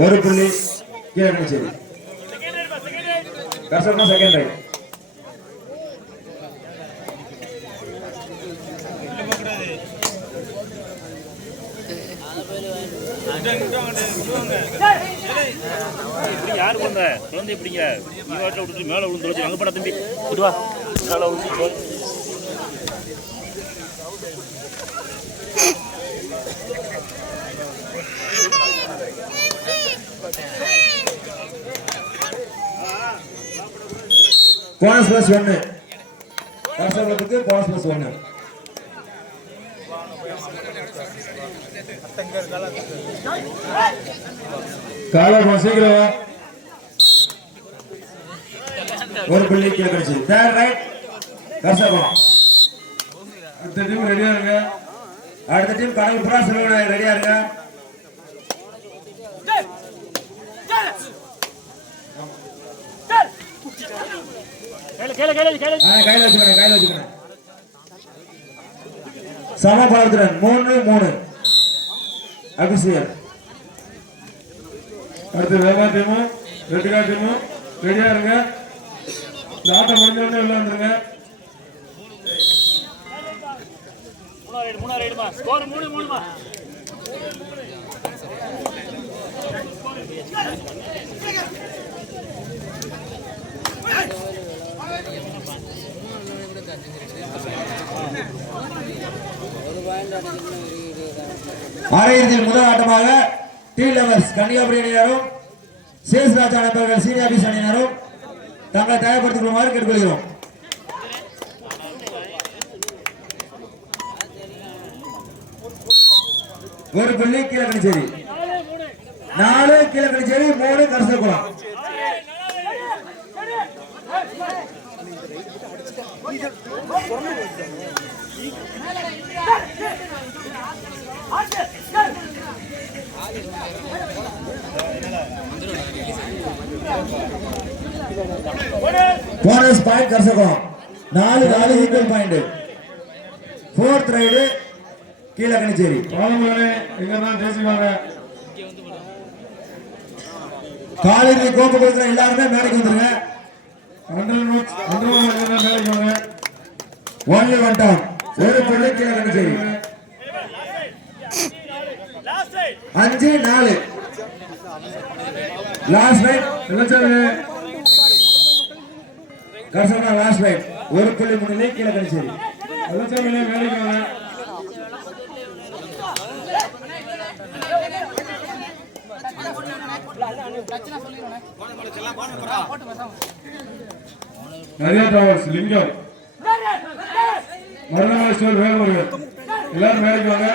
ஒரு புள்ளி கீழக்கணிச்சேரி. கஷ்டமா செகண்ட் ரைட். யாரு கொண்ட குழந்தை எப்படிங்க நீ வாட்டில் விட்டுட்டு மேலே விழுந்து வச்சு அங்கே பண்ண தம்பி விட்டுவா மேலே விழுந்து போனஸ் பிளஸ் 1 கர்சபத்துக்கு போனஸ் பிளஸ் 1. காலமா சீக்கிரம் ஒரு புள்ளி கீழக்கணிச்சேரி. Third right கர்சபம். அடுத்த டீம் ரெடியா இருங்க. அடுத்த டீம் கடவுள் புறா செல்வன் ரெடியா இருங்க. கையில வச்சுக்கணும். சமபாரத்துடன் 3-3 அபிஷேக். அடுத்து வேகா டீமும் ரெட்டிகா டீமும் ரெடியா இருங்க. இந்த ஆட்டம் முடிஞ்சோடனே உள்ள வந்துருங்க. அரையிறுதியில் முதல் ஆட்டமாக டி லவர்ஸ் கன்னியாகுமரி அணியினரும் சேஸ்ராஜ் அணியினர்கள் சீனியர் ஆபீஸ் அணியினரும் தங்களை தயார்படுத்திக் கொள்ளுமாறு கேட்டுக்கொள்கிறோம். ஒரு புள்ளி Keezhakanicheri. 4 Keezhakanicheri 3 Karsakulam. Bonus point Karsakulam. 4 equal point. Fourth raid Keezhakanicheri. காலிறுதி கோப்பை கொடுக்கிற எல்லாருமே மேடைக்கு வந்துருங்க. Only one down. ஒரு புள்ளி Keezhakanicheri. 5-4 last raid Karsakulam. Last raid ஒரு புள்ளி முன்னிலை கீழக்கணிச்சேரி. லிங்கம் மரண ஸ்டோர் வேகமுருகன் எல்லாரும் மேடைக்கு வாங்க.